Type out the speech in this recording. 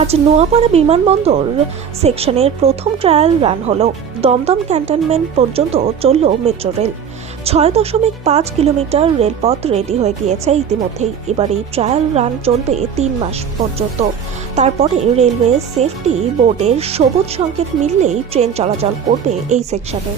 আজ নোয়াপাড়া বিমানবন্দর সেকশনের প্রথম ট্রায়াল রান হলো। দমদম ক্যান্টনমেন্ট পর্যন্ত চলল মেট্রো রেল। 6.5 কিলোমিটার রেলপথ রেডি হয়ে গিয়েছে ইতিমধ্যেই। এবার এই ট্রায়াল রান চলবে 3 মাস পর্যন্ত। তারপরে রেলওয়ে সেফটি বোর্ডের সবুজ সংকেত মিললেই ট্রেন চলাচল করবে এই সেকশনে।